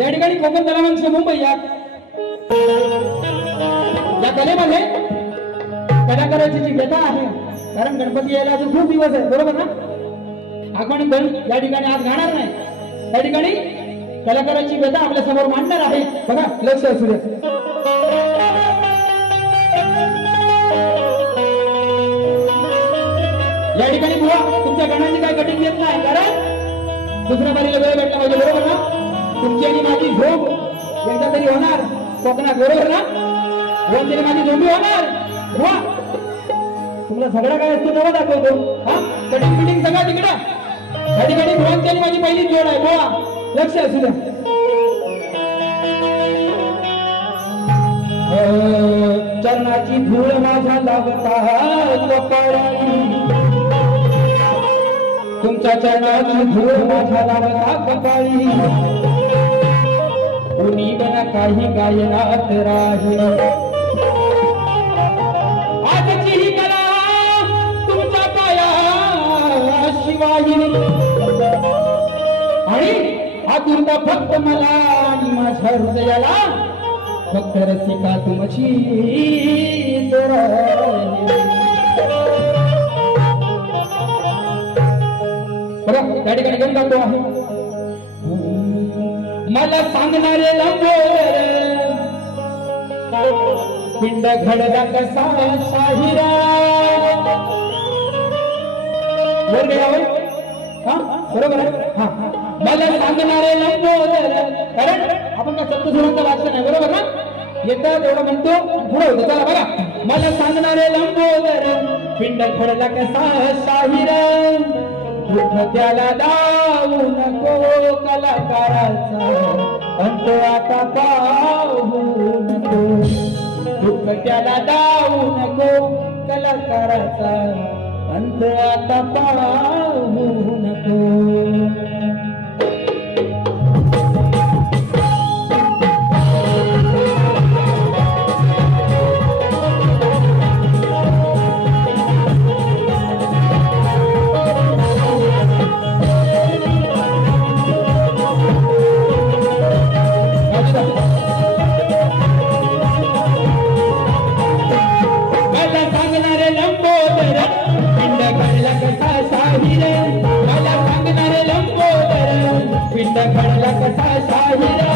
या ठिकाणी कोकण तलावांची मुंबई या कलेमध्ये कलाकाराची जी व्यथा आहे, कारण गणपती यायला अजून खूप दिवस आहे, बरोबर ना? आपण या ठिकाणी आज गाणार नाही, त्या ठिकाणी कलाकाराची व्यथा आपल्या समोर मांडणार आहे. बघा, लक्ष असू द्या. या ठिकाणी बुवा तुमच्या गाण्याची काय कटिंग येत नाही, कारण दुसऱ्या बारीला वेळ भेटला पाहिजे, बरोबर ना? तुमची आणि माझी झोप एकदा तरी होणार कोकणात, बरोबर ना? तरी माझी झोपी होणार. बुवा तुम्हाला सगळं काय असतो तेव्हा दाखवतो. हा, कटिंग फिटिंग सगळं तिकडं. या ठिकाणी भुवनची आणि माझी पहिली जोड आहे. बुवा लक्ष असू द्या. चरणाची धूळ माझ्या लागता कपाळी, तुमच्या चरणाची धूळ माझ्या लागता कपाळी, कुणी बना काही गायनात राही, आजची ही कला तुमच्या पाया शिवाई, आणि आतुरता फक्त मला आणि माझ्या हृदयाला, फक्त रसिका तुमची त्या ठिकाणी घेऊन जातो आहे. मला सांगणारे लंबोदर पिंड घडला कसा शाहिरा, बोल गया हा, बरोबर आहे. हा, मला सांगणारे लंबोदर, कारण आपण काय सप्तसुरांचं वाचन आहे, बरोबर ना? येतं तेवढं म्हणतो, पुढे होतं. चला बघा, मला सांगणारे लंबोदर पिंड घडला कसा शाहिरा, दुःख त्याला दावू नको कलाकाराचा, अंत आता पाहू नको, दुःख त्याला दावू नको कलाकाराचा, अंत आता पाहू नको. पिंड घडला कसा शाहिरा,